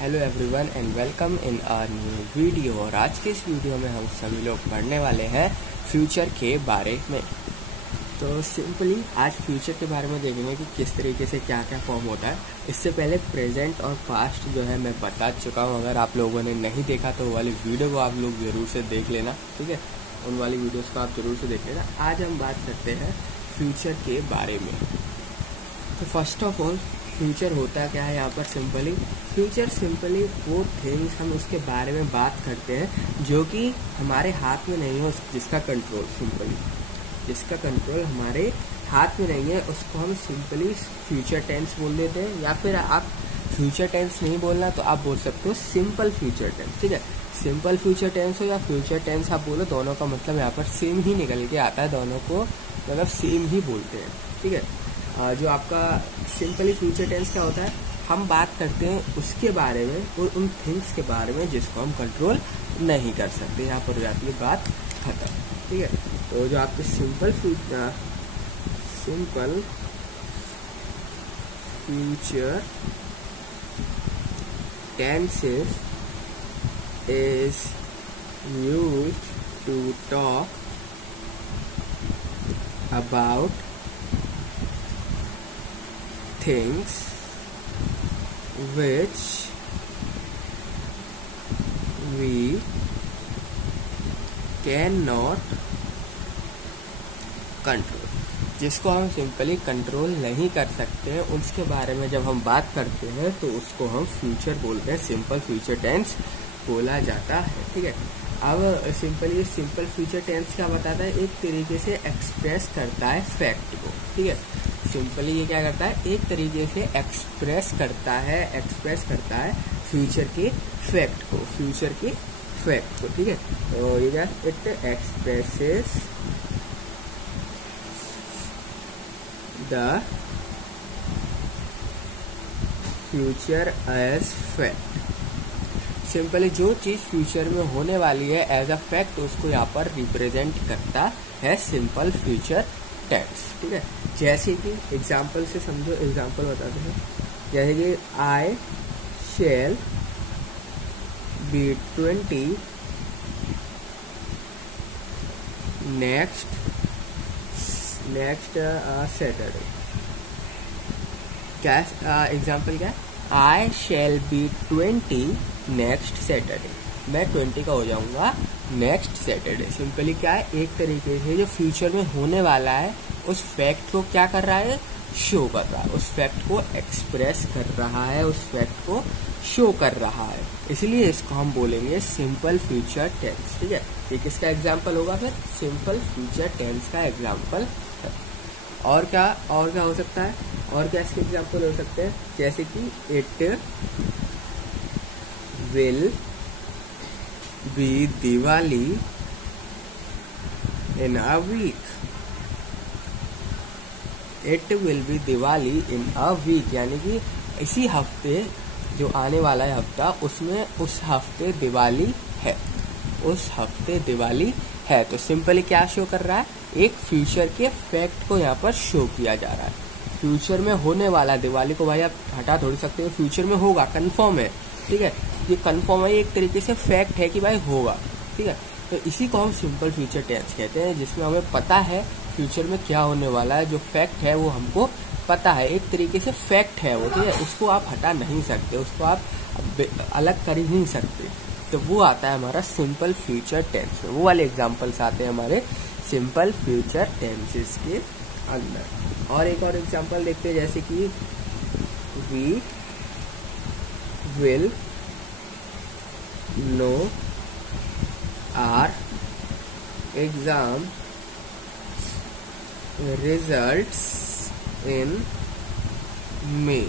Hello everyone and welcome in our new video. और आज के इस वीडियो में हम सभी लोग पढ़ने वाले हैं फ्यूचर के बारे में। तो सिंपली आज फ्यूचर के बारे में देखेंगे कि किस तरीके से क्या क्या फॉर्म होता है। इससे पहले प्रेजेंट और पास्ट जो है मैं बता चुका हूँ। अगर आप लोगों ने नहीं देखा तो वो वाली वीडियो को आप लोग ज़रूर से देख लेना, ठीक है। उन वाली वीडियोज़ को आप ज़रूर से देख लेना। आज हम बात करते हैं फ्यूचर के बारे में। तो फर्स्ट ऑफ ऑल फ्यूचर होता क्या है यहाँ पर सिंपली। फ्यूचर सिंपली वो थिंग्स हम उसके बारे में बात करते हैं जो कि हमारे हाथ में नहीं हो, जिसका कंट्रोल सिंपली जिसका कंट्रोल हमारे हाथ में नहीं है उसको हम सिंपली फ्यूचर टेंस बोल देते हैं। या फिर आप फ्यूचर टेंस नहीं बोलना तो आप बोल सकते हो सिंपल फ्यूचर टेंस, ठीक है। सिंपल फ्यूचर टेंस हो या फ्यूचर टेंस आप बोलो, दोनों का मतलब यहाँ पर सेम ही निकल के आता है। दोनों को मतलब सेम ही बोलते हैं, ठीक है। जो आपका सिंपली फ्यूचर टेंस क्या होता है, हम बात करते हैं उसके बारे में और उन थिंग्स के बारे में जिसको हम कंट्रोल नहीं कर सकते। यहाँ पर हो जाती है बात खत्म, ठीक है। तो जो आपके simple future tenses is used to talk about things which we cannot control, जिसको हम सिंपली कंट्रोल नहीं कर सकते, उसके बारे में जब हम बात करते हैं तो उसको हम फ्यूचर बोलते हैं। सिंपल फ्यूचर टेंस बोला जाता है, ठीक है। अब सिंपली सिंपल फ्यूचर टेंस क्या बताता है, एक तरीके से एक्सप्रेस करता है फैक्ट को, ठीक है। सिंपली ये क्या करता है, एक तरीके से एक्सप्रेस करता है फ्यूचर के फैक्ट को, ठीक है। तो ये क्या, it expresses the future as fact. Simply जो चीज फ्यूचर में होने वाली है एज अ फैक्ट, उसको यहाँ पर रिप्रेजेंट करता है सिंपल फ्यूचर टेंस, ठीक है। जैसे कि एग्जाम्पल से समझो, एग्जाम्पल बताते हैं। जैसे कि आई शैल बी 20 नेक्स्ट सैटरडे। क्या एग्जाम्पल क्या है, आई शैल बी 20 नेक्स्ट सैटरडे। मैं 20 का हो जाऊंगा नेक्स्ट सैटरडे। सिंपली क्या है, एक तरीके से जो फ्यूचर में होने वाला है उस फैक्ट को क्या कर रहा है, शो कर रहा है, उस फैक्ट को एक्सप्रेस कर रहा है, उस फैक्ट को शो कर रहा है। इसलिए इसको हम बोलेंगे सिंपल फ्यूचर टेंस, ठीक है। ये किसका एग्जाम्पल होगा फिर, सिंपल फ्यूचर टेंस का एग्जाम्पल। और क्या हो सकता है, और क्या इसके एग्जाम्पल हो सकते हैं, जैसे कि it will be Diwali in a week. It will be Diwali in a week, यानी कि इसी हफ्ते जो आने वाला है हफ्ता, उसमें उस हफ्ते दिवाली है। तो सिंपली क्या शो कर रहा है, एक फ्यूचर के फैक्ट को यहाँ पर शो किया जा रहा है। फ्यूचर में होने वाला दिवाली को भाई आप हटा थोड़ी सकते हो, फ्यूचर में होगा, कंफर्म है, ठीक है। ये कंफर्म है, एक तरीके से फैक्ट है कि भाई होगा, ठीक है। तो इसी को हम सिंपल फ्यूचर टेंस कहते हैं, जिसमें हमें पता है फ्यूचर में क्या होने वाला है। जो फैक्ट है वो हमको पता है, एक तरीके से फैक्ट है वो, ठीक है। उसको आप हटा नहीं सकते, उसको आप अलग कर ही नहीं सकते। तो वो आता है हमारा सिंपल फ्यूचर टेंस में। वो वाले एग्जाम्पल्स आते हैं हमारे सिंपल फ्यूचर टेंसेस के अंदर। और एक और एग्जाम्पल देखते हैं, जैसे कि we will know our exam results in May.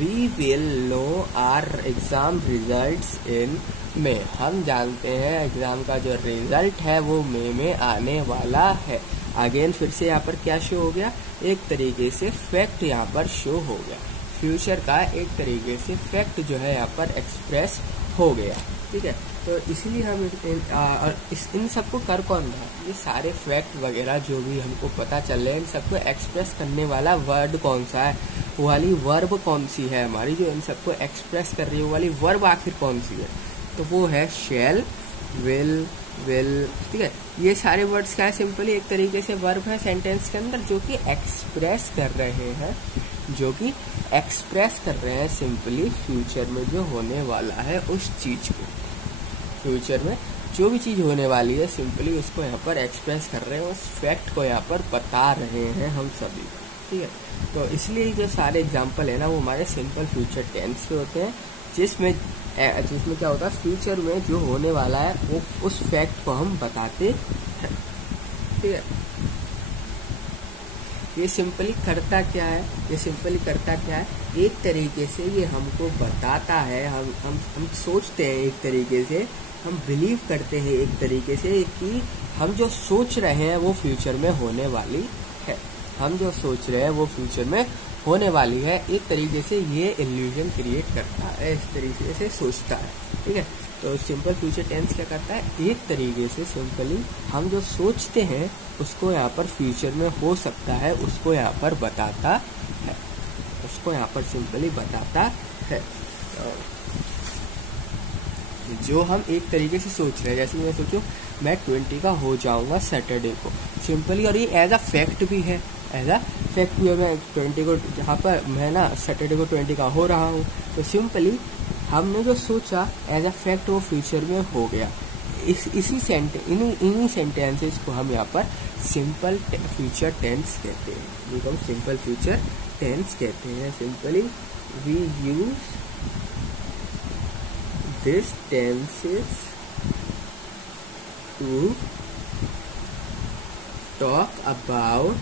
We will know our exam results in May. हम जानते हैं एग्जाम का जो रिजल्ट है वो मई में आने वाला है। अगेन फिर से यहाँ पर क्या शो हो गया, एक तरीके से फैक्ट यहाँ पर शो हो गया। फ्यूचर का एक तरीके से फैक्ट जो है यहाँ पर एक्सप्रेस हो गया, ठीक है। तो इसलिए हम इन सबको कर कौन रहा है, ये सारे फैक्ट वगैरह जो भी हमको पता चल रहे हैं, इन सबको एक्सप्रेस करने वाला वर्ड कौन सा है, वो वाली वर्ब कौन सी है हमारी, जो इन सबको एक्सप्रेस कर रही है, वो वाली वर्ब आखिर कौन सी है, तो वो है शैल, विल, ठीक है। ये सारे वर्ड्स क्या है, सिंपली एक तरीके से वर्ब है सेंटेंस के अंदर, जो कि एक्सप्रेस कर रहे हैं सिंपली फ्यूचर में जो होने वाला है उस चीज को। फ्यूचर में जो भी चीज होने वाली है सिंपली उसको यहाँ पर एक्सप्रेस कर रहे हैं, उस फैक्ट को यहाँ पर बता रहे हैं हम सभी, ठीक है। तो इसलिए जो सारे एग्जाम्पल है ना वो हमारे सिंपल फ्यूचर टेंस के होते हैं, जिसमें क्या होता है, फ्यूचर में जो होने वाला है वो उस फैक्ट को हम बताते हैं, ठीक है। ये सिंपली करता क्या है, एक तरीके से ये हमको बताता है, हम सोचते हैं एक तरीके से, हम बिलीव करते हैं एक तरीके से कि हम जो सोच रहे हैं वो फ्यूचर में होने वाली है, एक तरीके से ये इल्यूजन क्रिएट करता है, इस तरीके से सोचता है, ठीक है। तो सिंपल फ्यूचर टेंस क्या करता है, एक तरीके से सिंपली हम जो सोचते हैं उसको यहाँ पर फ्यूचर में हो सकता है उसको यहाँ पर बताता है, जो हम एक तरीके से सोच रहे हैं। जैसे मैं सोचूं मैं 20 का हो जाऊंगा सैटरडे को, सिंपली, और ये एज अ फैक्ट भी है, मैं 20 को जहाँ पर मैं ना सैटरडे को 20 का हो रहा हूँ, तो सिंपली हमने जो सोचा एज अ फैक्ट वो फ्यूचर में हो गया। इन्हीं सेंटेंसेस को हम यहाँ पर सिंपल फ्यूचर टेंस कहते हैं, simply we use this tenses to talk about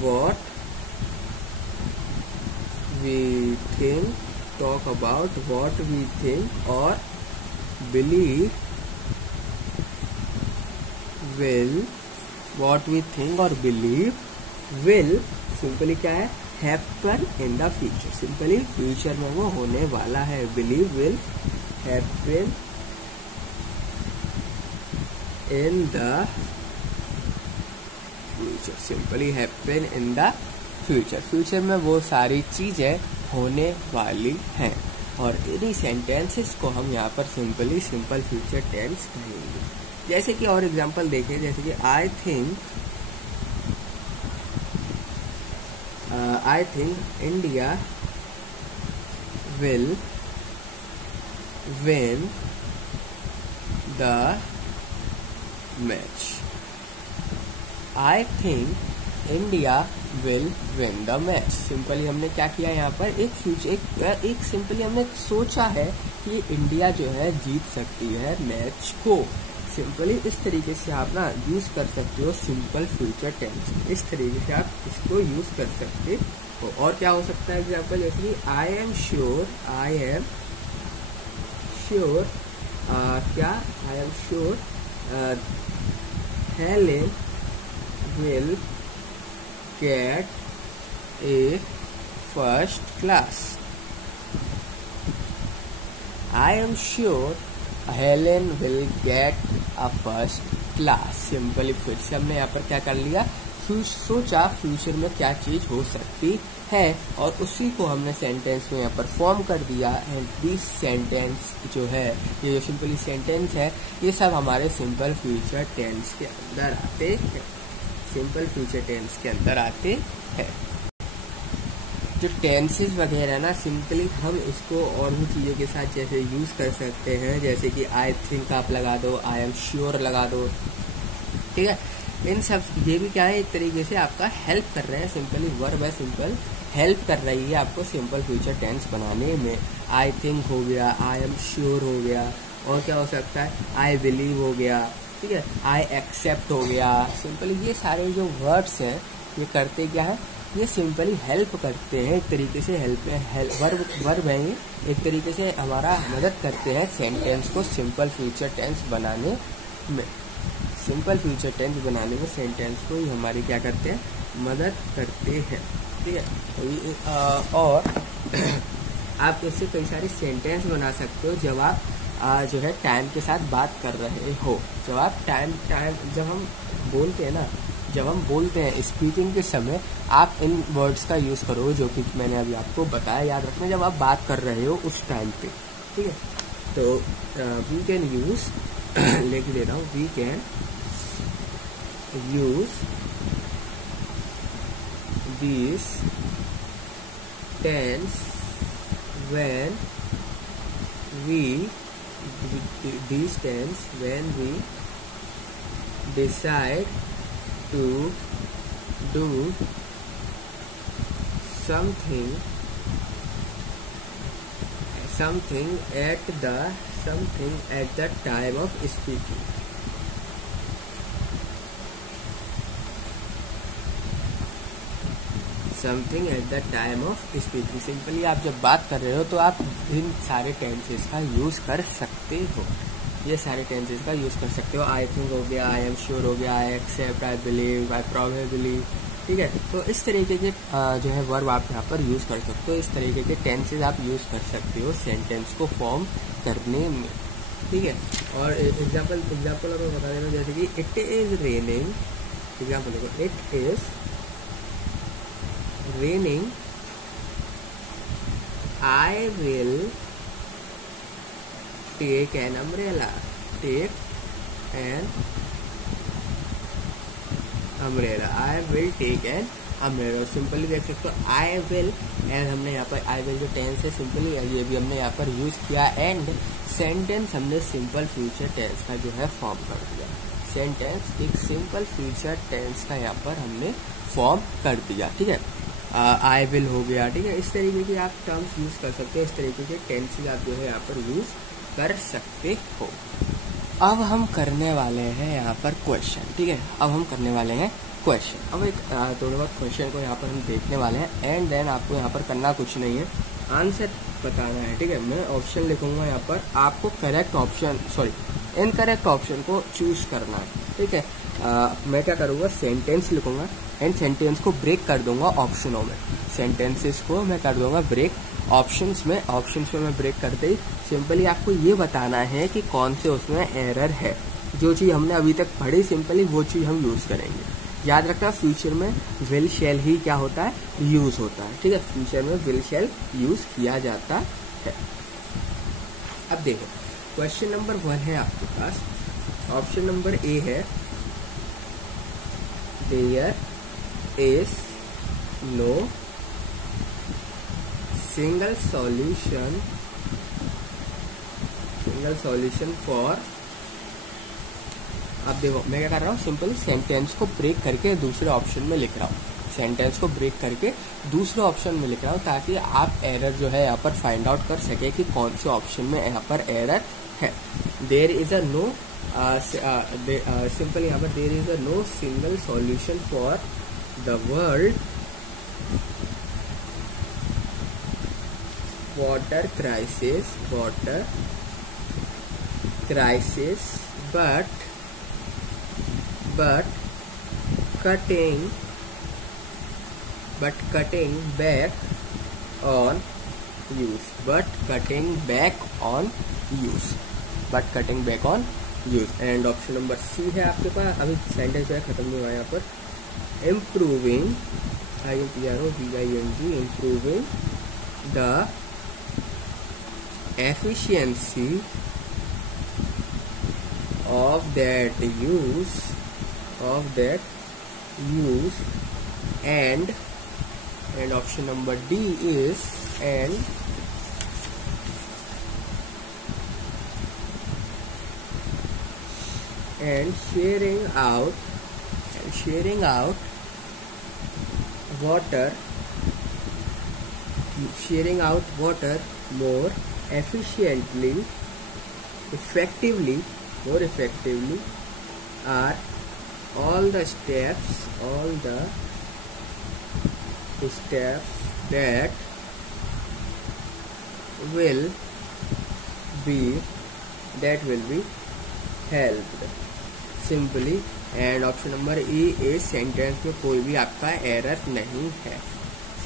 what we think or believe will simply क्या है, happen in the future, simply future में वो होने वाला है, believe will happen in the future, simply happen in the future में वो सारी चीजें होने वाली हैं, और इन्हीं सेंटेंसेस को हम यहाँ पर सिंपल फ्यूचर टेंस कहेंगे। जैसे कि और एग्जांपल देखें, जैसे कि I think India will win the match, I think India will win the match, simply हमने क्या किया यहाँ पर, एक सिंपली हमने सोचा है कि इंडिया जो है जीत सकती है मैच को, सिंपली इस तरीके से आप ना यूज कर सकते हो सिंपल फ्यूचर टेंस, इस तरीके से आप इसको यूज कर सकते हो। और क्या हो सकता है एग्जाम्पल, जैसे कि I am sure Helen will get a first class, I am sure Helen will get a first class, simply फिर से हमने यहाँ पर क्या कर लिया, सोचा फ्यूचर में क्या चीज हो सकती है और उसी को हमने सेंटेंस में यहाँ पर फॉर्म कर दिया। एंड दिस सेंटेंस जो है, ये जो सिंपली सेंटेंस है, ये सब हमारे सिंपल फ्यूचर टेंस के अंदर आते हैं, जो टेंसेस वगैरह ना सिंपली हम इसको और भी चीज़ों के साथ जैसे यूज़ कर सकते हैं, जैसे कि आई थिंक आप लगा दो, आई एम श्योर लगा दो, ठीक है। इन सब ये भी क्या है, एक तरीके से आपका हेल्प कर रहे हैं, सिंपली वर्ब है, सिंपल हेल्प कर रही है आपको सिंपल फ्यूचर टेंस बनाने में। आई थिंक हो गया, आई एम श्योर हो गया, और क्या हो सकता है, आई बिलीव हो गया, ठीक है, आई एक्सेप्ट हो गया। सिंपली ये सारे जो वर्ड्स हैं ये करते क्या है, ये सिंपली हेल्प करते हैं, एक तरीके से वर्ब है, ये एक तरीके से हमारा मदद करते हैं सेंटेंस को सिंपल फ्यूचर टेंस बनाने में। सेंटेंस को ही हमारी क्या करते हैं, मदद करते हैं, ठीक है। और आप इससे कई सारे सेंटेंस बना सकते हो जब आप जो है टाइम के साथ बात कर रहे हो। जब आप जब हम बोलते हैं ना जब हम बोलते हैं स्पीकिंग के समय आप इन वर्ड्स का यूज़ करो जो कि मैंने अभी आपको बताया। याद रखना जब आप बात कर रहे हो उस टाइम पे, ठीक है। तो वी कैन यूज लिख दे रहा हूँ, we can use this tense when we decide to do something at the time of speaking. Something at the time of speaking. Simply आप जब बात कर रहे हो तो आप इन सारे टेंसेस का यूज कर सकते हो, ये सारे टेंसेस का यूज कर सकते हो। आई थिंक हो गया, आई एम श्योर हो गया, I accept, I believe, I probably, ठीक है। तो इस तरीके के जो है वर्ब आप यहाँ पर यूज कर सकते हो। इस तरीके के टेंसेस आप यूज कर सकते हो सेंटेंस को फॉर्म करने में, ठीक है। और एग्जाम्पल अगर बता देना, जैसे कि इट इज रेनिंग, एग्जाम्पल देखो, it is raining, I will take an umbrella. Take an umbrella. I will take an umbrella. Simply देख सकते हो I will, एंड हमने यहाँ पर I will जो टेंस है सिंपली ये भी हमने यहाँ पर यूज किया, एंड सेंटेंस हमने सिंपल फ्यूचर टेंस का जो है फॉर्म कर दिया। सेंटेंस एक सिंपल फ्यूचर टेंस का यहाँ पर हमने फॉर्म कर दिया, ठीक है। आई विल हो गया, ठीक है। इस तरीके के आप टर्म्स यूज कर सकते हो, इस तरीके के टेंसेस आप जो है यहाँ पर यूज कर सकते हो। अब हम करने वाले हैं यहाँ पर क्वेश्चन, ठीक है। अब हम करने वाले हैं क्वेश्चन। अब एक थोड़ा बहुत क्वेश्चन को यहाँ पर हम देखने वाले हैं, एंड देन आपको यहाँ पर करना कुछ नहीं है, आंसर बताना है, ठीक है। मैं ऑप्शन लिखूंगा यहाँ पर, आपको correct option, sorry incorrect option को चूज करना है, ठीक है। मैं क्या करूँगा, सेंटेंस लिखूंगा एंड सेंटेंस को ब्रेक कर दूंगा ऑप्शनों में। सेंटेंसेस को मैं कर दूंगा ब्रेक ऑप्शंस में मैं ब्रेक करते ही सिंपली आपको ये बताना है कि कौन से उसमें एरर है। जो चीज़ हमने अभी तक पढ़ी सिंपली वो चीज़ हम यूज़ करेंगे। याद रखना फ्यूचर में विल शैल ही क्या होता है, यूज़ होता है, ठीक है। फ्यूचर में विल शैल यूज़ किया जाता है। अब देखो क्वेश्चन नंबर 1 है आपके पास, ऑप्शन नंबर ए है, there is no single solution for, अब देखो मैं क्या कर रहा हूँ, सिंपल सेंटेंस को ब्रेक करके दूसरे ऑप्शन में लिख रहा हूँ। सेंटेंस को ब्रेक करके दूसरे ऑप्शन में लिख रहा हूँ ताकि आप एरर जो है यहाँ पर फाइंड आउट कर सके कि कौन से ऑप्शन में यहाँ पर एरर है। There is a no, simple यहाँ पर there is a no single solution for the world water crisis, but cutting back on use, and option number C है आपके पास। अभी सेंटेंस जो है खत्म नहीं हुआ यहाँ पर, improving improving the efficiency of that use and option number D is and sharing out water more effectively are all the steps that will be helped simply, and option number ई इस sentence में कोई भी आपका error नहीं है।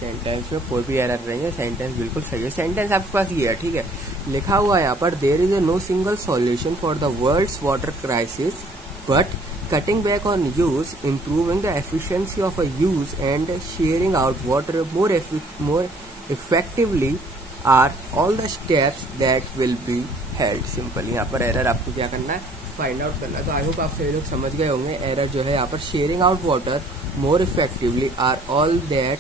Sentence में कोई भी एरर नहीं है, सेंटेंस बिल्कुल सही है। सेंटेंस आपके पास ये है, ठीक है, लिखा हुआ है यहाँ पर, there is a no single solution for the world's water crisis but cutting back on use, improving the efficiency of a use and sharing out water more effectively are all the steps that will be held. Simple यहाँ पर error आपको क्या करना है, find out करना है. तो I hope आप सभी लोग समझ गए होंगे. एरर जो है यहाँ पर sharing out water more effectively are all that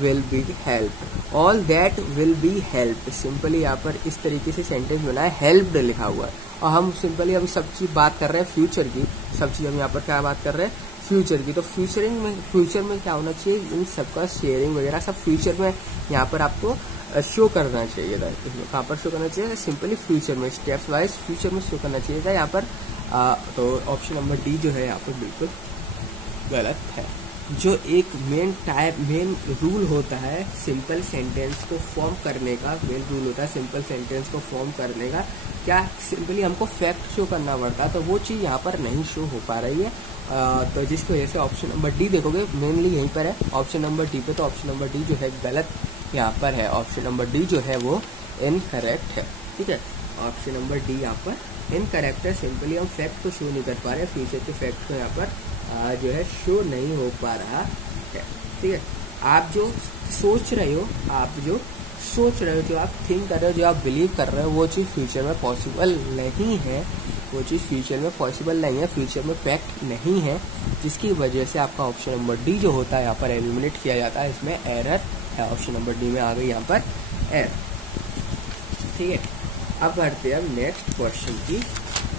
will be help. All that will be help. Simply यहाँ पर इस तरीके से सेंटेंस बना है, हेल्प्ड लिखा हुआ है. और हम सिंपली हम सब चीज बात कर रहे हैं फ्यूचर की. सब चीज हम यहाँ पर क्या बात कर रहे हैं, फ्यूचर की. तो फ्यूचर में क्या होना चाहिए, इन सबका शेयरिंग वगैरह सब फ्यूचर में यहाँ पर आपको शो करना चाहिए था. कहाँ पर शो करना चाहिए, सिंपली फ्यूचर में, स्टेप्स वाइज फ्यूचर में शो करना चाहिए था यहाँ पर. तो ऑप्शन नंबर डी जो है यहाँ पर बिल्कुल गलत है. जो एक मेन रूल होता है सिंपल सेंटेंस को फॉर्म करने का, मेन रूल होता है सिंपल सेंटेंस को फॉर्म करने का, क्या सिंपली हमको फैक्ट शो करना पड़ता है. तो वो चीज़ यहाँ पर नहीं शो हो पा रही है. तो जिसकी वजह से ऑप्शन नंबर डी देखोगे मेनली यहीं पर है, ऑप्शन नंबर डी पे. तो ऑप्शन नंबर डी जो है गलत यहाँ पर है. ऑप्शन नंबर डी जो है वो इनकरेक्ट है. ठीक है, ऑप्शन नंबर डी यहाँ पर इनकरेक्ट है. सिंपली हम फैक्ट को शो नहीं कर पा रहे, फ्यूचर के फैक्ट को यहाँ पर जो है शो नहीं हो पा रहा है. ठीक है, आप जो सोच रहे हो, जो आप थिंक कर रहे हो, जो आप बिलीव कर रहे हो, वो चीज़ फ्यूचर में पॉसिबल नहीं है. वो चीज़ फ्यूचर में पॉसिबल नहीं है, फ्यूचर में फैक्ट नहीं है, जिसकी वजह से आपका ऑप्शन नंबर डी जो होता है यहाँ पर एलिमिनेट किया जाता है. इसमें एरर है, ऑप्शन नंबर डी में आ गई यहाँ पर एरर. ठीक है, अब बढ़ते हैं नेक्स्ट क्वेश्चन की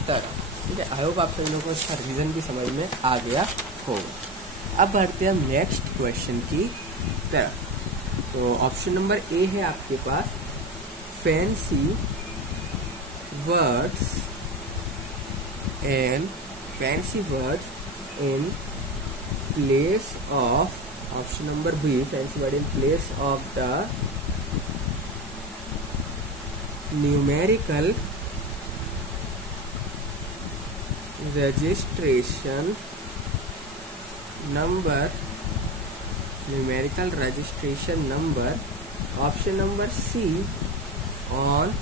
तरफ. ठीक है, आई होप आप सभी लोगों को इसका रीजन भी समझ में आ गया होगा. अब बढ़ते हैं नेक्स्ट क्वेश्चन की तरफ. तो ऑप्शन नंबर ए है आपके पास, fancy words in place of, option number B, fancy word in place of the numerical registration number, option number C, on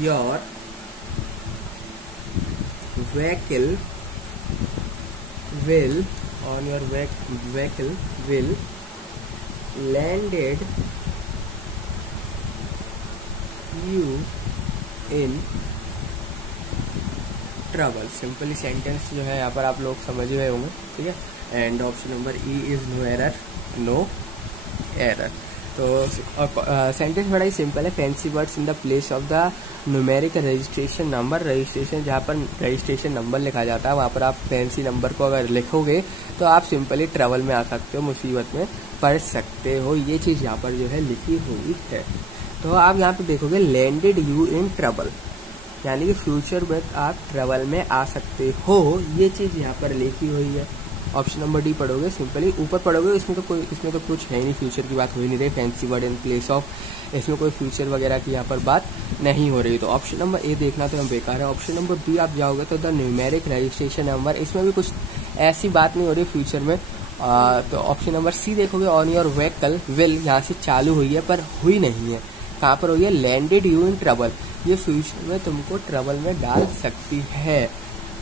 your vehicle will landed you in trouble. Simply sentence जो है यहाँ पर आप लोग समझ गए होंगे. ठीक है, and option number E is no error. तो सेंटेंस बड़ा ही सिंपल है. Fancy words in the place of the numerical registration number. Registration जहाँ पर रजिस्ट्रेशन नंबर लिखा जाता है, वहाँ पर आप फैंसी नंबर को अगर लिखोगे तो आप सिंपली ट्रबल में आ सकते हो, मुसीबत में पड़ सकते हो. ये चीज़ यहाँ पर जो है लिखी हुई है. तो आप यहाँ पे देखोगे लैंडेड यू इन ट्रबल, यानी कि फ्यूचर में आप ट्रबल में आ सकते हो. ये चीज़ यहाँ पर लिखी हुई है. ऑप्शन नंबर डी पढ़ोगे, सिंपली ऊपर पढ़ोगे, इसमें तो कुछ है ही नहीं, फ्यूचर की बात हो ही नहीं रही. Fancy word in place of, इसमें कोई फ्यूचर वगैरह की यहाँ पर बात नहीं हो रही. तो ऑप्शन नंबर ए देखना तो हम बेकार है. ऑप्शन नंबर बी आप जाओगे तो द न्यूमेरिक रजिस्ट्रेशन नंबर, इसमें भी कुछ ऐसी बात नहीं हो रही फ्यूचर में. तो ऑप्शन नंबर सी देखोगे, ऑन योर व्हीकल विल, यहाँ से चालू हुई है पर हुई नहीं है. कहाँ पर हुई है, लैंडेड यू इन ट्रबल. ये फ्यूचर में तुमको ट्रबल में डाल सकती है,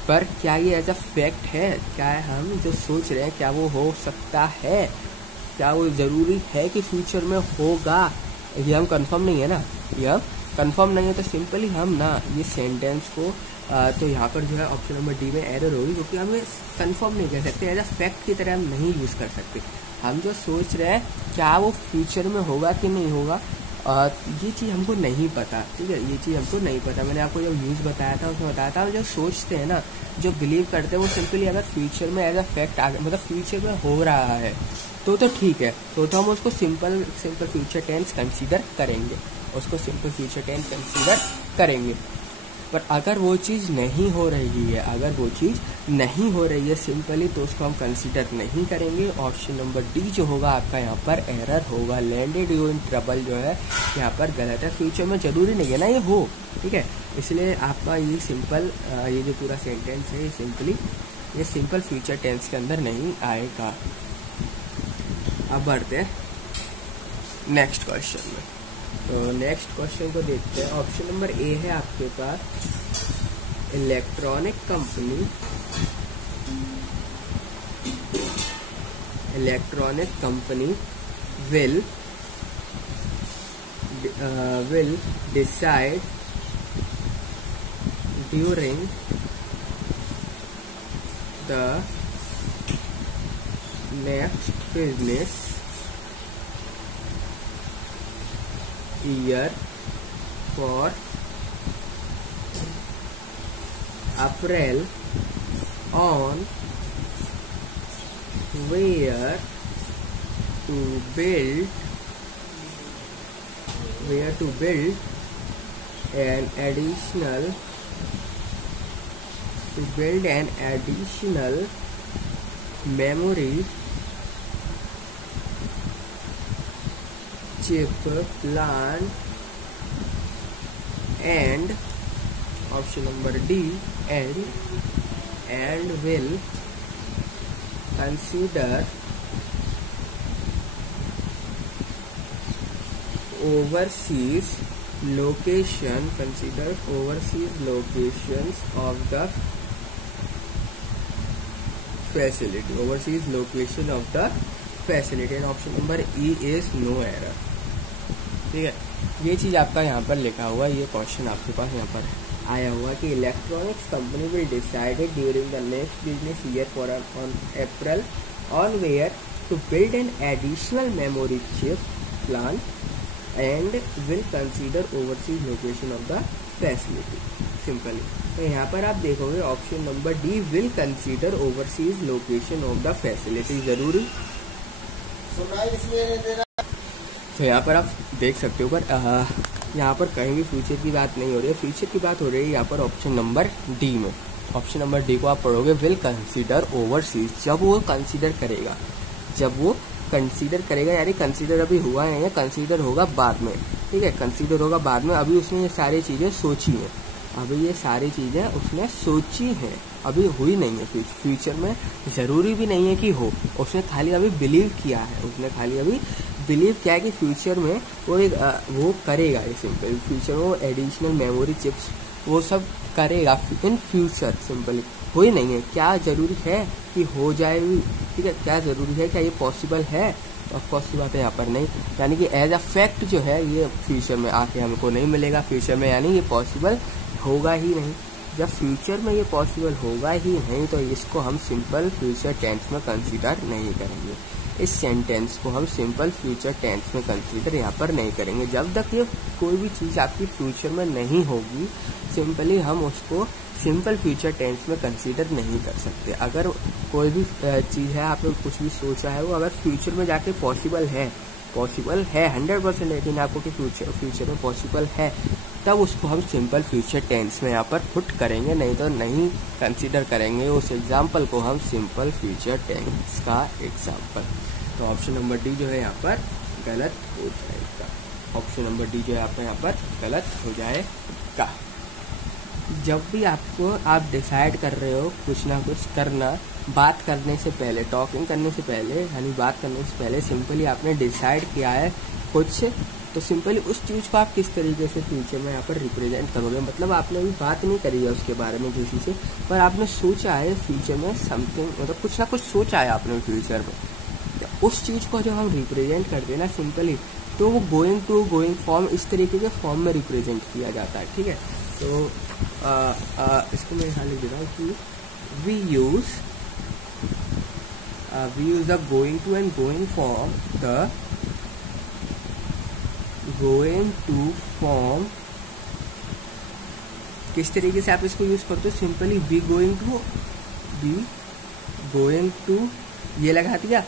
पर क्या ये एज अ फैक्ट है, क्या हम जो सोच रहे हैं क्या वो हो सकता है, क्या वो ज़रूरी है कि फ्यूचर में होगा, ये हम कंफर्म नहीं है ना. ये हम कंफर्म नहीं है तो सिंपली हम ना ये सेंटेंस को तो यहाँ पर जो है ऑप्शन नंबर डी में एरर होगी, क्योंकि हम ये कंफर्म नहीं कर सकते, एज अ फैक्ट की तरह हम नहीं यूज़ कर सकते. हम जो सोच रहे हैं क्या वो फ्यूचर में होगा कि नहीं होगा, ये चीज़ हमको नहीं पता. ठीक है, ये चीज़ हमको नहीं पता. मैंने आपको जब यूज़ बताया था उसमें बताया था, जो सोचते हैं ना, जो बिलीव करते हैं, वो सिंपली अगर फ्यूचर में एज अ फैक्ट मतलब फ्यूचर में हो रहा है तो ठीक है, तो हम उसको सिंपल फ्यूचर टेंस कंसीडर करेंगे, उसको सिंपल फ्यूचर टेंस कंसीडर करेंगे. पर अगर वो चीज़ नहीं हो रही है, सिंपली, तो उसको हम कंसीडर नहीं करेंगे. ऑप्शन नंबर डी जो होगा आपका यहाँ पर एरर होगा. लैंडेड यू इन ट्रबल जो है यहाँ पर गलत है. फ्यूचर में जरूरी नहीं है ना ये हो. ठीक है, इसलिए आपका ये सिंपल ये जो पूरा सेंटेंस है ये सिंपल फ्यूचर टेंस के अंदर नहीं आएगा. अब बढ़ते हैं नेक्स्ट क्वेश्चन में. तो नेक्स्ट क्वेश्चन को देखते हैं. ऑप्शन नंबर ए है आपके पास, electronic company electronic company will decide during the next business year for April on where to build an additional memory chip plant, and option number D, and will consider overseas locations of the facility, and option number E is no error. ठीक है, ये चीज आपका यहाँ पर लिखा हुआ, ये क्वेश्चन आपके पास यहाँ पर आया हुआ कि electronics company will decided during the next business year for on April on where to build an additional memory chip plant and will consider overseas location of the facility. Simply तो यहाँ पर आप देखोगे option number D, will consider overseas location of the facility. जरूरी तो यहाँ पर आप देख सकते हो, पर यहाँ पर कहीं भी फ्यूचर की बात नहीं हो रही है, फ्यूचर की बात हो रही है यहाँ पर ऑप्शन नंबर डी में. ऑप्शन नंबर डी को आप पढ़ोगे, विल कंसीडर ओवरसीज. जब वो कंसीडर करेगा यानी कंसीडर अभी हुआ नहीं है, कंसीडर होगा बाद में. ठीक है, कंसीडर होगा बाद में. अभी उसने ये सारी चीजें सोची हैं, अभी हुई नहीं है. फ्यूचर में जरूरी भी नहीं है कि हो, उसने खाली अभी बिलीव किया है कि फ्यूचर में वो करेगा. ये सिंपल फ्यूचर में वो एडिशनल मेमोरी चिप्स वो सब करेगा इन फ्यूचर. सिंपली हो ही नहीं है. क्या जरूरी है कि हो जाए भी? ठीक है, क्या जरूरी है, क्या ये पॉसिबल है? तो ऑफकोर्स की बात है यहाँ पर नहीं, यानी कि एज अ फैक्ट जो है ये फ्यूचर में आके हमको नहीं मिलेगा. फ्यूचर में यानी ये पॉसिबल होगा ही नहीं. जब फ्यूचर में ये पॉसिबल होगा ही नहीं तो इसको हम सिंपल फ्यूचर टेंस में कंसीडर नहीं करेंगे. इस सेंटेंस को हम सिंपल फ्यूचर टेंस में कंसीडर यहाँ पर नहीं करेंगे. जब तक ये कोई भी चीज़ आपकी फ्यूचर में नहीं होगी, सिंपली हम उसको सिंपल फ्यूचर टेंस में कंसीडर नहीं कर सकते. अगर कोई भी चीज़ है, आपने कुछ भी सोचा है, वो अगर फ्यूचर में जाके पॉसिबल है 100% लेकिन आपको कि फ्यूचर में पॉसिबल है, तब उसको हम सिंपल फ्यूचर टेंस में यहाँ पर पुट करेंगे, नहीं तो नहीं कंसीडर करेंगे. उस एग्जाम्पल को हम सिंपल फ्यूचर टेंस का एग्जाम्पल. तो ऑप्शन नंबर डी जो है यहाँ पर गलत हो जाएगा. ऑप्शन नंबर डी जो है आपका यहाँ पर गलत हो जाएगा. जब भी आप डिसाइड कर रहे हो कुछ ना कुछ करना, बात करने से पहले, टॉकिंग करने से पहले, यानी बात करने से पहले सिंपली आपने डिसाइड किया है कुछ, तो सिंपली उस चीज़ को आप किस तरीके से फ्यूचर में यहाँ पर रिप्रेजेंट करोगे. मतलब आपने अभी बात नहीं करी है उसके बारे में किसी से, पर आपने सोचा है फ्यूचर में समथिंग, मतलब कुछ ना कुछ सोचा है आपने फ्यूचर में. तो उस चीज़ को जब हम रिप्रेजेंट करते हैं ना सिंपली, तो वो गोइंग फॉर्म इस तरीके के फॉर्म में रिप्रेजेंट किया जाता है. ठीक है, तो इसको मैं यहाँ लिख देता हूँ कि we use the going to and going form, the going to form. किस तरीके से आप इसको यूज करते हो? सिंपली बी गोइंग टू ये लगा दिया,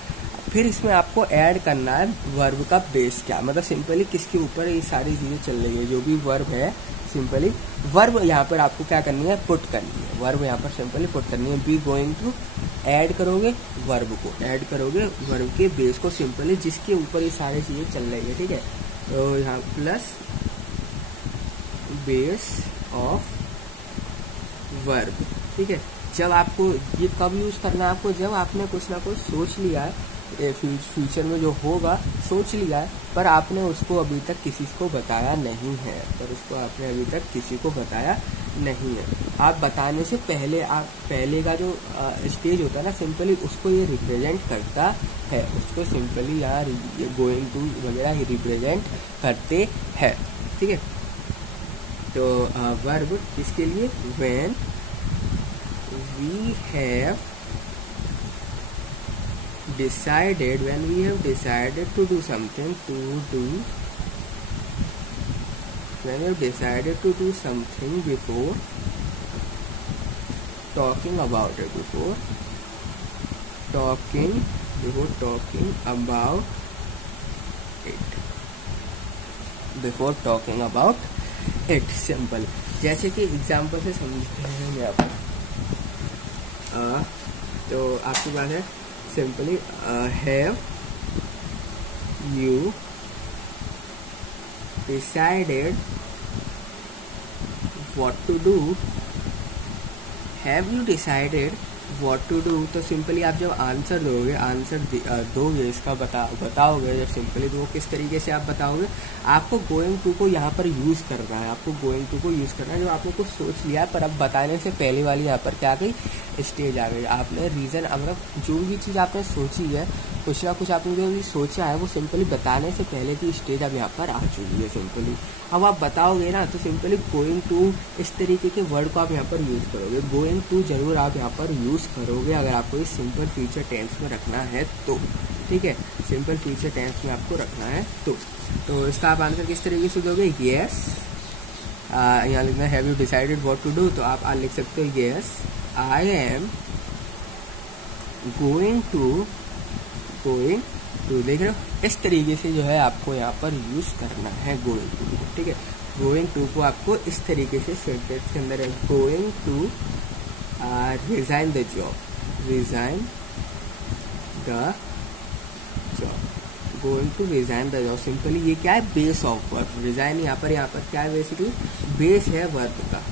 फिर इसमें आपको ऐड करना है वर्ब का बेस क्या, मतलब सिंपली किसके ऊपर ये सारी चीजें चल रही है. जो भी वर्ब है, सिंपली वर्ब यहाँ पर आपको क्या करनी है, पुट करनी है. वर्ब यहाँ पर सिंपली पुट करनी है. बी गोइंग टू ऐड करोगे वर्ब को, ऐड करोगे वर्ब के बेस को, सिंपली जिसके ऊपर ये सारी चीजें चल रही है. ठीक है, तो यहाँ प्लस बेस ऑफ वर्ब. ठीक है, जब आपको ये कब यूज करना है आपको, जब आपने कुछ ना कुछ सोच लिया है, फ्यूचर में जो होगा सोच लिया है, पर आपने उसको अभी तक किसी को बताया नहीं है, नहीं है। आप बताने से पहले आप पहले का जो स्टेज होता है ना, सिंपली उसको ये रिप्रेजेंट करता है, उसको सिंपली यहाँ गोइंग टू वगैरह ही रिप्रेजेंट करते हैं, ठीक है। तो वर्ब किसके लिए, when we have decided, when we have decided to do something, to do, when you have decided to do something before talking about it, before talking about it, before talking about it, simple। जैसे कि example से समझते हैं मैं आपको, तो आपके पास है simply have you decided what to do, have you decided what to do। तो सिंपली आप जब आंसर दोगे, दोगे इसका बताओगे जब सिंपली, तो वो किस तरीके से आप बताओगे, आपको गोइंग टू को यहाँ पर यूज़ करना है, आपको गोइंग टू को यूज़ करना है। जो आपने कुछ सोच लिया पर अब बताने से पहले वाली यहाँ पर क्या गई, स्टेज आ गई। आपने रीज़न, मतलब जो भी चीज़ आपने सोची है, कुछ ना कुछ आपने जो भी सोचा है, वो सिंपली बताने से पहले की स्टेज अब यहाँ पर आ चुकी है सिंपली। अब आप बताओगे ना, तो सिंपली गोइंग टू इस तरीके के वर्ड को आप यहाँ पर यूज़ करोगे। गोइंग टू जरूर आप यहाँ पर यूज़ करोगे अगर आपको इस सिंपल फ्यूचर टेंस में रखना है तो, ठीक है। सिंपल फ्यूचर टेंस में आपको रखना है तो इसका आप आंसर किस तरीके से दोगे, येस। यहाँ लिखना have you decided what to do, तो आप लिख सकते हो yes I am going to, देख रहे हो, इस तरीके से जो है आपको यहाँ पर यूज करना है गोइंग टू को, ठीक है। गोइंग टू को आपको इस तरीके से सेंटेंस के अंदर है, going to resign the job, going to resign the job. Simply ये क्या है, बेस ऑफ वर्ब। रिजाइन यहाँ पर क्या है, बेसिकली बेस है वर्ब का।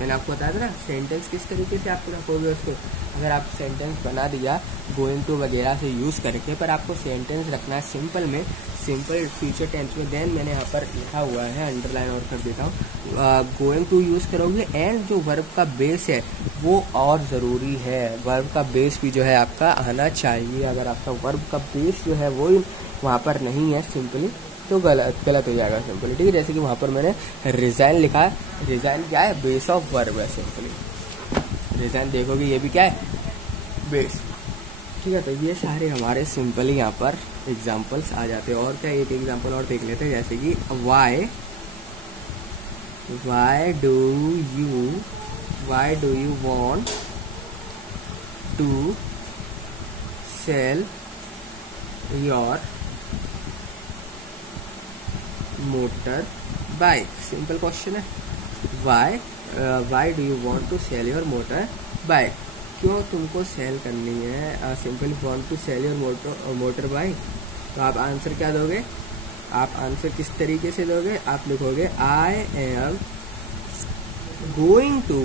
मैंने आपको बताया था ना, सेंटेंस किस तरीके से आप रखोगे उसको। अगर आप सेंटेंस बना दिया गोइंग टू वगैरह से यूज़ करके, पर आपको सेंटेंस रखना है सिंपल में, सिंपल फ्यूचर टेंस में। देन मैंने यहाँ पर लिखा हुआ है, अंडरलाइन और कर देता हूँ, गोइंग टू यूज़ करोगे। एंड जो वर्ब का बेस है वो और ज़रूरी है, वर्ब का बेस भी जो है आपका आना चाहिए। अगर आपका वर्ब का बेस जो है वो वहाँ पर नहीं है सिंपली, तो गलत हो जाएगा सिंपली, ठीक है। जैसे कि वहाँ पर मैंने रिजाइन लिखा है, रिजाइन क्या है, बेस ऑफ वर्ब है सिंपली। रिजाइन देखोगे ये भी क्या है, बेस, ठीक है। तो ये सारे हमारे सिंपली यहाँ पर एग्जांपल्स आ जाते हैं। और क्या, एक एग्जांपल और देख लेते हैं, जैसे कि why do you want to sell your motor bike. Simple question है, why do you want to sell your motor bike, क्यों तुमको सेल करनी है, simply want to sell your motor bike. तो आप आंसर क्या दोगे, आप आंसर किस तरीके से दोगे, आप लिखोगे आई एम गोइंग टू।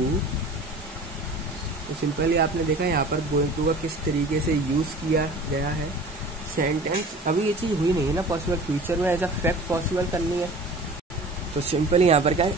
तो सिंपली आपने देखा यहाँ पर गोइंग टू का किस तरीके से यूज किया गया है। सेंटेंस अभी ये चीज़ हुई नहीं है ना पॉसिबल, फ्यूचर में ऐसा फैक्ट पॉसिबल करनी है। तो सिंपली यहाँ पर क्या है,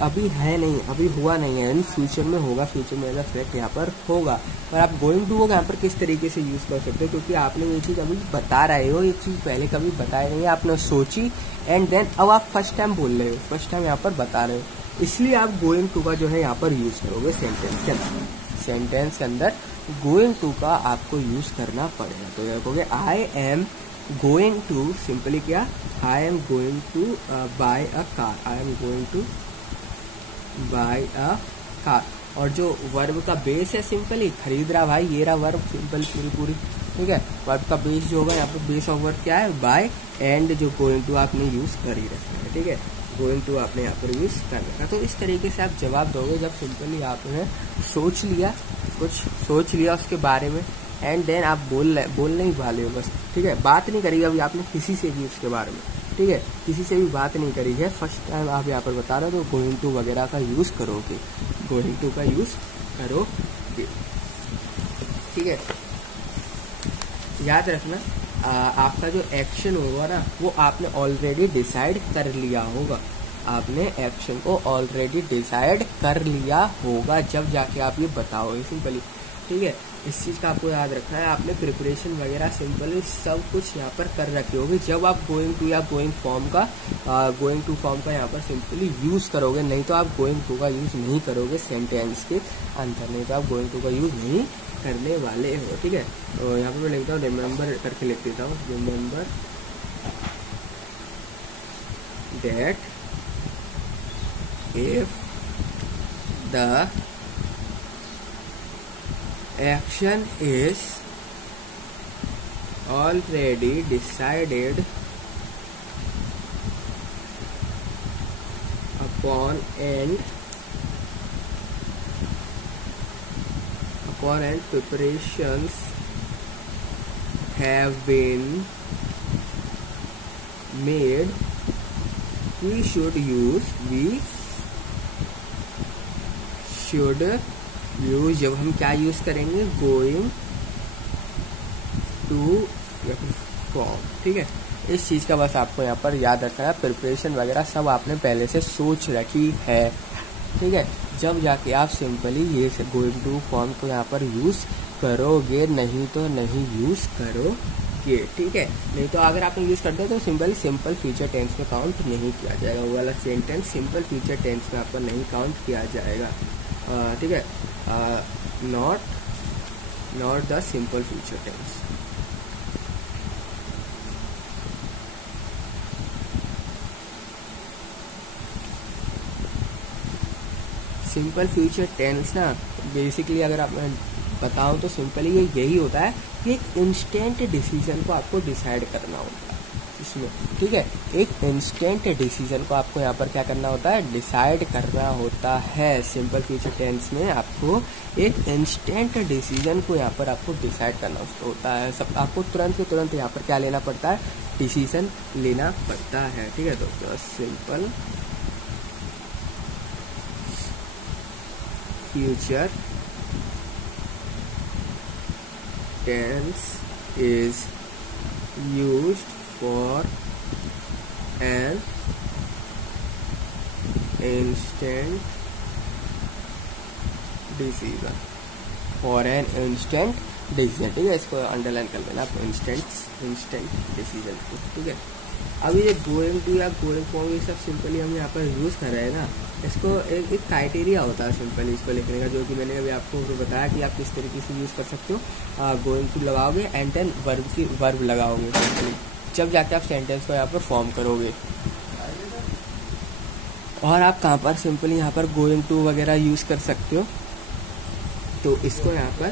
अभी है नहीं, अभी हुआ नहीं है, यानी फ्यूचर में होगा, फ्यूचर में ऐसा फैक्ट यहाँ पर होगा। पर आप गोइंग टू को यहाँ पर किस तरीके से यूज़ कर सकते हो, क्योंकि आपने ये चीज़ अभी बता रहे हो, ये चीज़ पहले कभी बताई नहीं है, आपने सोची एंड देन अब आप फर्स्ट टाइम बोल रहे हो, फर्स्ट टाइम यहाँ पर बता रहे हो, इसलिए आप गोइंग टू का जो है यहाँ पर यूज़ करोगे सेंटेंस के अंदर। सेंटेंस के अंदर गोइंग टू का आपको यूज़ करना पड़ेगा। तो देखोगे I am going to, simply क्या, I am going to buy a car, I am going to buy a car. और जो वर्ब का बेस है सिंपली खरीद रहा भाई, ये रहा वर्ब सिंपल पूरी, ठीक है। वर्ब का बेस जो होगा यहाँ पर, बेस ऑफ वर्ब क्या है, बाय, एंड जो गोइंग टू आपने यूज़ कर ही रखना है, ठीक है। गोइंग टू आपने यहाँ पर यूज़ करने का। तो इस तरीके से आप जवाब दोगे जब सिंपली आपने सोच लिया, कुछ सोच लिया उसके बारे में, एंड देन आप बोलने ही वाले हो बस, ठीक है। बात नहीं करी अभी आपने किसी से भी उसके बारे में, ठीक है, किसी से भी बात नहीं करी है, फर्स्ट टाइम आप यहाँ पर बता रहे हो, तो गोइंग टू वगैरह का यूज़ करोगे, गोइंग टू का यूज़ करोगे, ठीक है। याद रखना, आपका जो एक्शन होगा ना वो आपने ऑलरेडी डिसाइड कर लिया होगा, आपने एक्शन को ऑलरेडी डिसाइड कर लिया होगा जब जाके आप ये बताओगे सिंपली। ठीक है, इस चीज़ का आपको याद रखना है। आपने प्रिपरेशन वगैरह सिंपली सब कुछ यहाँ पर कर रखे होगे जब आप गोइंग टू या गोइंग फॉर्म का यहाँ पर सिंपली यूज़ करोगे। नहीं तो आप गोइंग टू का यूज़ नहीं करोगे सेंटेंस के अंदर, नहीं तो आप गोइंग टू का यूज़ नहीं करने वाले हो। ठीक है, तो यहाँ पर मैं लिखता हूँ, रिमेंबर करके लिख देता हूँ, remember that if the action is already decided upon and preparations have been made, we should use जब हम क्या यूज करेंगे, गोइंग टू फॉर्म। ठीक है, इस चीज का बस आपको यहाँ पर याद रखना है। प्रिपरेशन वगैरह सब आपने पहले से सोच रखी है। ठीक है, जब जाके आप सिंपली ये गोइंग टू फॉर्म को यहाँ पर यूज करोगे, नहीं तो नहीं यूज करोगे। ठीक है, नहीं तो अगर आपने यूज करते हो तो सिंपल फ्यूचर टेंस में काउंट नहीं किया जाएगा। वो वाला सेंटेंस सिंपल फ्यूचर टेंस में आपको नहीं काउंट किया जाएगा। ठीक है, not the simple future tense. Simple future tense ना बेसिकली अगर आप मैं बताऊं तो सिंपली ये यही होता है कि एक इंस्टेंट डिसीजन को आपको डिसाइड करना होता है इसमें। ठीक है, एक इंस्टेंट डिसीजन को आपको यहाँ पर क्या करना होता है, डिसाइड करना होता है। सिंपल फ्यूचर टेंस में आपको एक इंस्टेंट डिसीजन को यहाँ पर आपको डिसाइड करना होता है। सब आपको तुरंत के तुरंत यहाँ पर क्या लेना पड़ता है, डिसीजन लेना पड़ता है। ठीक है, तो simple future tense is used for an instant decision, ठीक है, इसको अंडरलाइन कर लेना आप, इंस्टेंट डिसीजन को। ठीक है, अब ये गोइंग टू या गोइंग फॉर्म ये सब सिंपली हम यहाँ पर यूज़ कर रहे हैं ना, इसको एक क्राइटेरिया होता है सिंपली इसको लिखने का, जो कि मैंने अभी आपको बताया कि आप किस तरीके से यूज़ कर सकते हो। गोइंग टू लगाओगे एंड देन वर्ब लगाओगे सिंपली, जब जाके आप सेंटेंस को यहाँ पर फॉर्म करोगे। और आप कहाँ पर सिंपली यहाँ पर गोइंग टू वगैरह यूज़ कर सकते हो, तो इसको यहाँ पर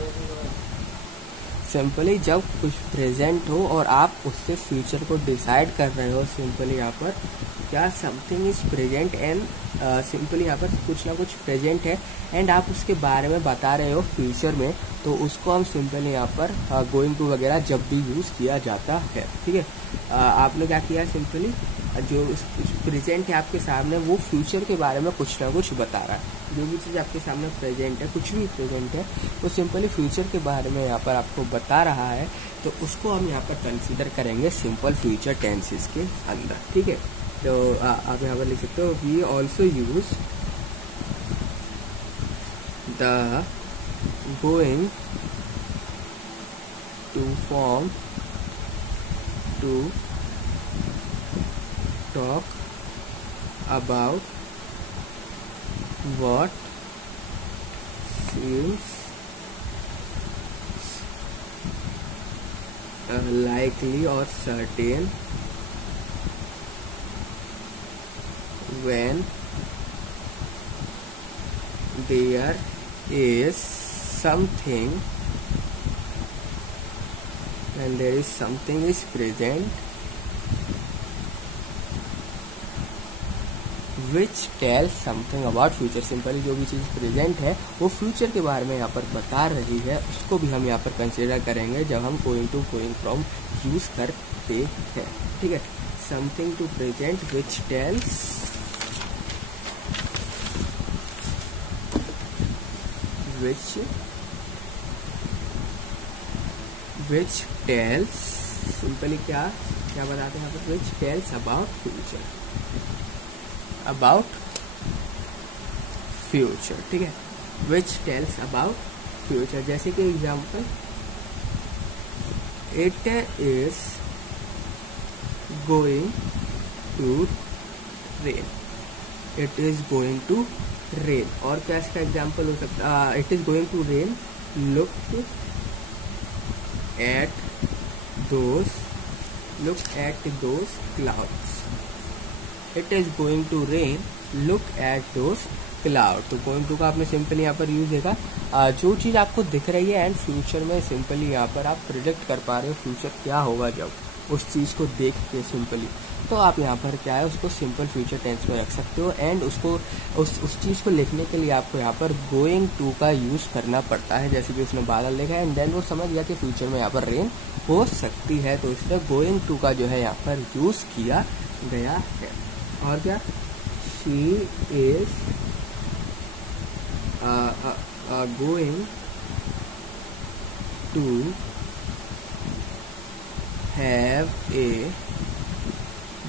सिंपली जब कुछ प्रेजेंट हो और आप उससे फ्यूचर को डिसाइड कर रहे हो, सिंपली यहाँ पर क्या something is present and simply यहाँ पर कुछ ना कुछ प्रेजेंट है एंड आप उसके बारे में बता रहे हो फ्यूचर में, तो उसको हम सिंपली यहाँ पर गोइंग टू वगैरह जब भी यूज़ किया जाता है। ठीक है, आपने क्या किया, सिंपली जो प्रेजेंट है आपके सामने वो फ्यूचर के बारे में कुछ ना कुछ बता रहा है। जो भी चीज़ आपके सामने प्रेजेंट है, कुछ भी प्रेजेंट है, वो सिंपली फ्यूचर के बारे में यहाँ पर आपको बता रहा है, तो उसको हम यहाँ पर कंसीडर करेंगे सिंपल फ्यूचर टेंसेस के अंदर। ठीक है, तो आप यहाँ पर लिख सकते हो, we also use the going to form to talk about what seems likely or certain when there is something is present which tell something about future. Simply जो भी चीज़ प्रेजेंट है वो फ्यूचर के बारे में यहाँ पर बता रही है, उसको भी हम यहाँ पर कंसिडर करेंगे जब हम going to going from use करते हैं। ठीक है, something to present which tells which tells simply क्या बताते हैं यहाँ पर, which tells about future. About future, ठीक है, विच टेल्स अबाउट फ्यूचर। जैसे कि example, it is going to rain, it is going to rain. और क्या इसका एग्जाम्पल हो सकता है, it is going to rain, look at those clouds. It is going to rain, look at those cloud. तो going to का आपने simply यहाँ पर यूज देखा, जो चीज आपको दिख रही है एंड फ्यूचर में सिंपली यहाँ पर आप प्रिडिक्ट कर पा रहे हो फ्यूचर क्या होगा जब उस चीज को देख के सिंपली, तो आप यहाँ पर क्या है उसको सिंपल फ्यूचर टेंस में रख सकते हो। एंड उसको उस चीज को लिखने के लिए आपको यहाँ पर गोइंग टू का यूज करना पड़ता है। जैसे कि उसने बादल देखा एंड देन वो समझ गया कि फ्यूचर में यहाँ पर रेन हो सकती है, तो इसलिए गोइंग टू का जो है यहाँ पर यूज किया गया है। और क्या, she is going to have a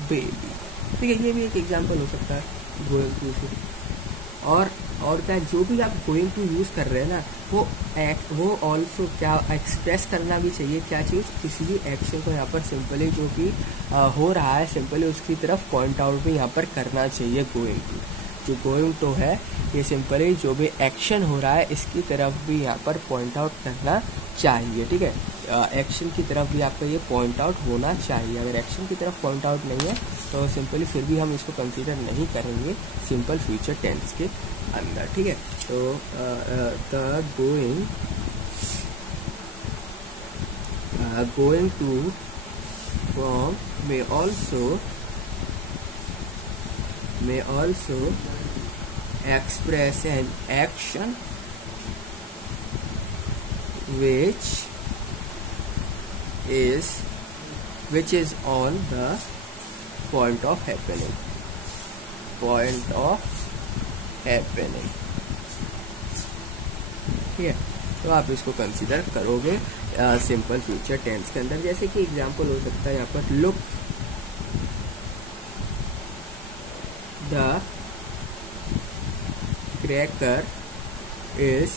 baby, ठीक है, ये भी एक एग्जांपल हो सकता है गोइंग टू से। और क्या, जो भी आप गोइंग टू यूज कर रहे हैं ना, वो ऑल्सो क्या एक्सप्रेस करना भी चाहिए, क्या चीज, किसी भी एक्शन को यहाँ पर सिंपली जो कि हो रहा है सिंपली उसकी तरफ पॉइंट आउट भी यहाँ पर करना चाहिए। गोइंग टू, जो गोइंग टू है ये सिंपली जो भी एक्शन हो रहा है इसकी तरफ भी यहाँ पर पॉइंट आउट करना चाहिए, ठीक है, एक्शन की तरफ भी आपका ये पॉइंट आउट होना चाहिए। अगर एक्शन की तरफ पॉइंट आउट नहीं है तो सिंपली फिर भी हम इसको कंसीडर नहीं करेंगे सिंपल फ्यूचर टेंस के अंदर, ठीक है। तो the going to form may also express an action which is on the point of happening, ठीक है। तो आप इसको कंसीडर करोगे सिंपल फ्यूचर टेंस के अंदर। जैसे कि एग्जांपल हो सकता है यहाँ पर, look the cracker is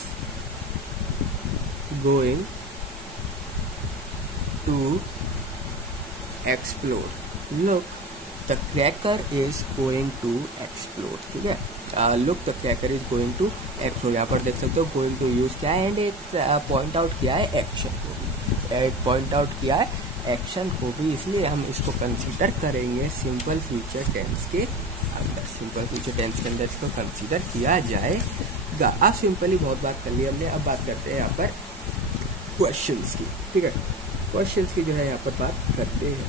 going to explode, look the cracker is going to explode, ठीक है। Look the cracker is going to explode, यहाँ पर देख सकते हो गोइंग टू यूज किया है एंड एक पॉइंट आउट किया है एक्शन को भी, एक पॉइंट आउट किया है एक्शन को भी, इसलिए हम इसको कंसीडर करेंगे सिंपल फ्यूचर टेंस के अंदर। सिंपल फ्यूचर टेंस के अंदर इसको कंसीडर किया जाएगा। अब सिंपली बहुत बात कर ली हमने, अब बात करते हैं यहाँ पर क्वेश्चंस की, ठीक है। क्वेश्चंस की जो है यहाँ पर बात करते हैं।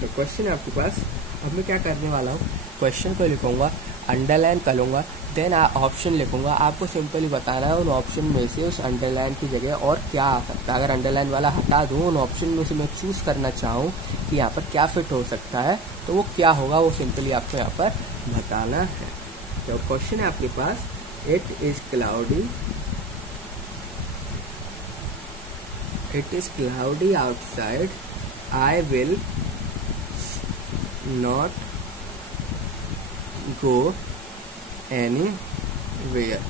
तो क्वेश्चन आपके पास, अब मैं क्या करने वाला हूँ, क्वेश्चन को लिखूंगा, अंडरलाइन करूँगा, देन ऑप्शन लिखूंगा। आपको सिंपली बताना है उन ऑप्शन में से उस अंडरलाइन की जगह और क्या आ सकता है। अगर अंडरलाइन वाला हटा दूँ, उन ऑप्शन में से मैं चूज करना चाहूँ कि यहाँ पर क्या फिट हो सकता है, तो वो क्या होगा वो सिंपली आपको यहाँ पर बताना है। तो क्वेश्चन है आपके पास, it is cloudy outside, I will not go anywhere.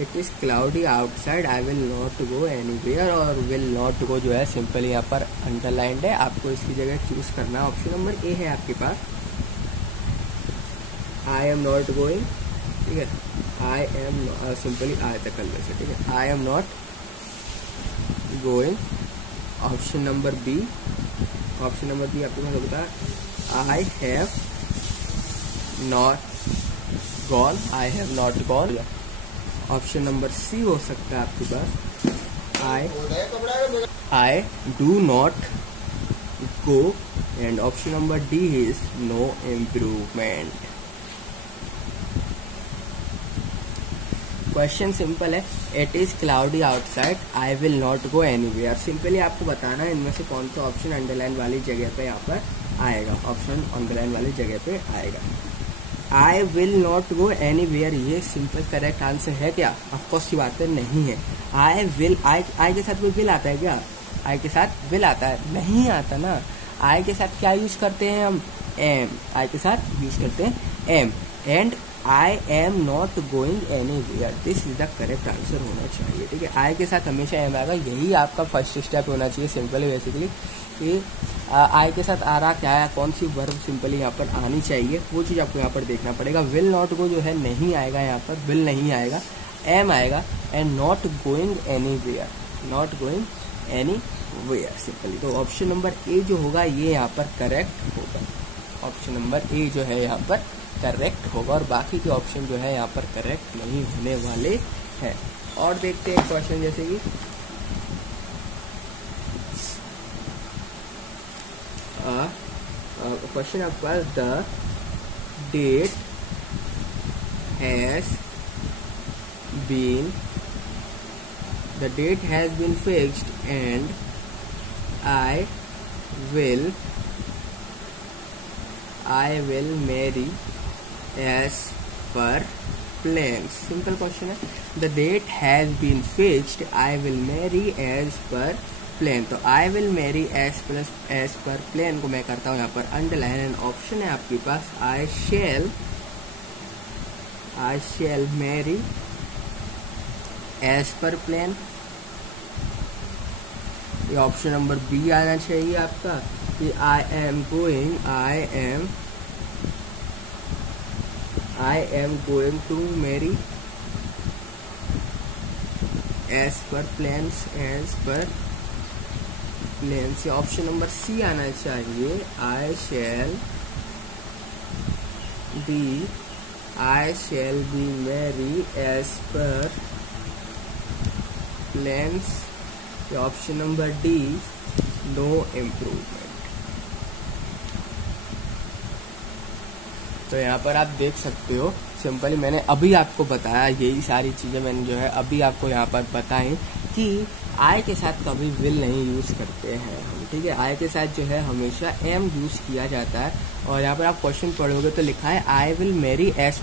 It is cloudy outside, I will not go anywhere। और will not go जो है सिंपली यहाँ पर अंडरलाइंड है, आपको इसकी जगह चूज करना है। ऑप्शन नंबर ए है आपके पास, आई एम नॉट गोइंग, ठीक है, आई एम सिंपली आई तक कर ले, ठीक है, I am not going. Option number B आपके पास होता है, I have not gone, I have not gone. Option number C हो सकता है आपके पास, I do not go. And option number D is no improvement. Question simple है, it is cloudy outside, I will not go anywhere. Simply आपको बताना है इनमें से कौन सा ऑप्शन अंडरलाइन वाली जगह पे यहाँ पर आएगा। ऑप्शन अंडरलाइन वाली जगह पे आएगा। आई विल नॉट गो एनीवेयर, ये सिंपल करेक्ट आंसर है क्या? ऑफकोर्स की बात है, नहीं है। आई विल, आई के साथ कोई विल आता है क्या? आई के साथ विल आता है? नहीं आता ना। आई के साथ क्या यूज करते हैं हम? एम। आई के साथ यूज करते हैं am. And I am not going anywhere, this is the correct answer होना चाहिए। ठीक है, आई के साथ हमेशा एम आएगा, यही आपका फर्स्ट स्टेप होना चाहिए सिंपली बेसिकली कि आई के साथ आ रहा क्या है, कौन सी वर्ब सिंपली यहाँ पर आनी चाहिए, वो चीज़ आपको यहाँ पर देखना पड़ेगा। विल नॉट गो जो है नहीं आएगा, यहाँ पर विल नहीं आएगा, एम आएगा, and not going anywhere, not going anywhere simply. तो ऑप्शन नंबर ए जो होगा ये यहाँ पर करेक्ट होगा, ऑप्शन नंबर ए जो है यहाँ पर करेक्ट होगा, और बाकी के ऑप्शन जो है यहाँ पर करेक्ट नहीं होने वाले हैं। और देखते हैं क्वेश्चन जैसे कि क्वेश्चन आपके पास, the date has been fixed and I will marry as per plans। Simple question है, the date has been fixed, I will marry as per plan. तो I will marry as per plan को मैं करता हूँ यहाँ पर underline, and option है आपके पास I shall marry as per plan. ये ऑप्शन नंबर बी आना चाहिए आपका कि I am going to marry as per plans, option number C आना चाहिए I shall be marry as per plans. Option number D, no improvement. तो यहाँ पर आप देख सकते हो सिंपली मैंने अभी आपको बताया, यही सारी चीज़ें मैंने जो है अभी आपको यहाँ पर बताएं कि आई के साथ कभी विल नहीं यूज़ करते हैं हम। ठीक है, आई के साथ जो है हमेशा एम यूज़ किया जाता है। और यहाँ पर आप क्वेश्चन पढ़ोगे तो लिखा है I will marry as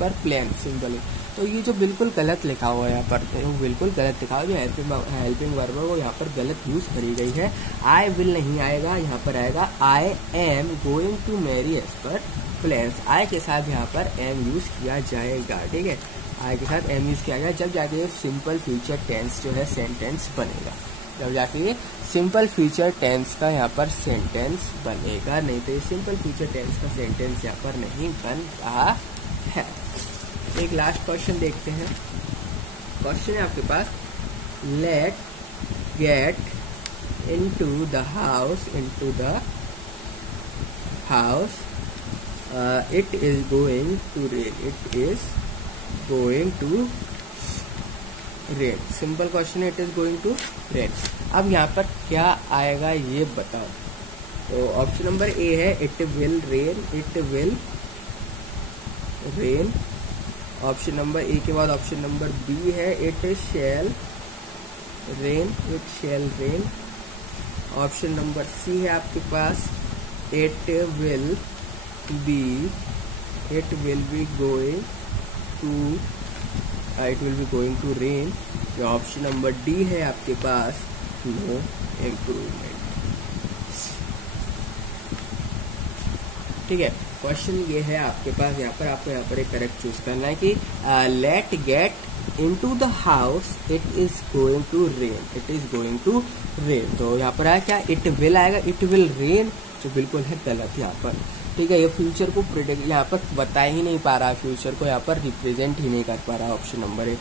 per plan simply. तो ये जो बिल्कुल गलत लिखा हुआ है यहाँ पर, वो बिल्कुल गलत लिखा हुआ है, जो हेल्पिंग वर्ब है वो यहाँ पर गलत यूज़ करी गई है। आई विल नहीं आएगा, यहाँ पर आएगा I am going to marry as per plans. I के साथ यहाँ पर एम यूज़ किया जाएगा। ठीक है, आई के साथ एम यूज़ किया जाएगा जब जाके ये सिंपल फ्यूचर टेंस जो है सेंटेंस बनेगा, जब जाके ये सिंपल फ्यूचर टेंस का यहाँ पर सेंटेंस बनेगा, नहीं तो ये सिंपल फ्यूचर टेंस का सेंटेंस यहाँ पर नहीं बन रहा है। एक लास्ट क्वेश्चन देखते हैं। क्वेश्चन है आपके पास, let get into the house, it is going to rain, simple question है, it is going to rain. अब यहाँ पर क्या आएगा ये बताओ। तो ऑप्शन नंबर ए है it will rain. Option number A के बाद ऑप्शन नंबर बी है it shall rain. Option number C है आपके पास it will be going to rain. Option number D है आपके पास नो इम्प्रूवमेंट। ठीक है, क्वेश्चन ये है आपके पास, यहाँ पर आपको यहाँ पर एक करेक्ट चूज करना है कि let get into the house it is going to rain. तो यहाँ पर आया क्या, इट विल आएगा, इट विल रेन, जो बिल्कुल है गलत यहाँ पर। ठीक है, ये फ्यूचर को प्रिडिक्ट यहाँ पर बता ही नहीं पा रहा, फ्यूचर को यहाँ पर रिप्रेजेंट ही नहीं कर पा रहा। Option number A,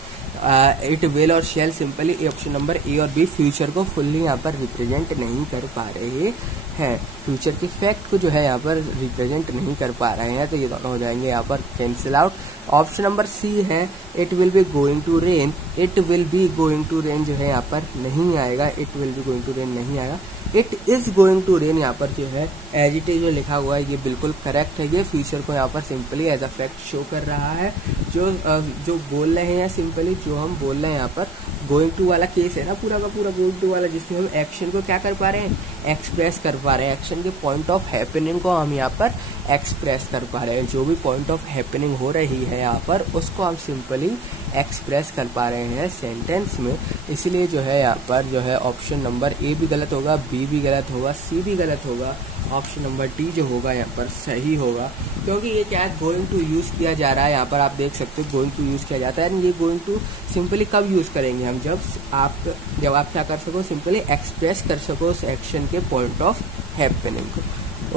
it will और shall simply option number A और बी फ्यूचर को फुल्ली यहाँ पर रिप्रेजेंट नहीं कर पा रहे हैं, फ्यूचर के फैक्ट को जो है यहाँ पर रिप्रेजेंट नहीं कर पा रहे हैं। तो ये दोनों हो जाएंगे यहाँ पर cancel out. Option number C है it will be going to rain, it will be going to rain जो है यहाँ पर नहीं आएगा, it will be going to rain नहीं आएगा। It is going to rain यहाँ पर जो है एज इट इज जो लिखा हुआ है ये बिल्कुल करेक्ट है, ये फ्यूचर को यहाँ पर simply as a fact show कर रहा है। जो बोल रहे हैं सिंपली, जो हम बोल रहे हैं यहाँ पर गोइंग टू वाला केस है ना, पूरा का पूरा गोइंग टू वाला, जिसमें हम एक्शन को क्या कर पा रहे हैं, एक्सप्रेस कर पा रहे हैं, एक्शन के पॉइंट ऑफ हैपनिंग को हम यहाँ पर एक्सप्रेस कर पा रहे हैं। जो भी पॉइंट ऑफ हैपनिंग हो रही है यहाँ पर उसको हम सिंपली एक्सप्रेस कर पा रहे हैं सेंटेंस में। इसलिए जो है यहाँ पर जो है ऑप्शन नंबर ए भी गलत होगा, बी भी गलत होगा, सी भी गलत होगा, ऑप्शन नंबर डी जो होगा यहाँ पर सही होगा, क्योंकि ये क्या है, गोइंग टू यूज़ किया जा रहा है। यहाँ पर आप देख सकते हो गोइंग टू यूज़ किया जाता है। एंड ये गोइंग टू सिंपली कब यूज़ करेंगे हम, जब आप क्या कर सको, सिंपली एक्सप्रेस कर सको उस एक्शन के पॉइंट ऑफ हैपनिंग को,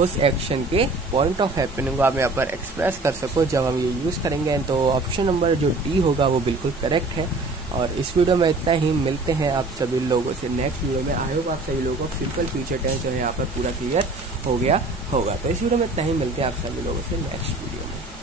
उस एक्शन के पॉइंट ऑफ हैपनिंग को आप यहाँ पर एक्सप्रेस कर सको जब हम ये यूज़ करेंगे। तो ऑप्शन नंबर जो डी होगा वो बिल्कुल करेक्ट है। और इस वीडियो में इतना ही, मिलते हैं आप सभी लोगों से नेक्स्ट वीडियो में। आई होप आप सभी लोगों को सिंपल फ्यूचर टेंस जो है यहाँ पर पूरा क्लियर हो गया होगा। तो इस वीडियो में इतना ही, मिलते हैं आप सभी लोगों से नेक्स्ट वीडियो में।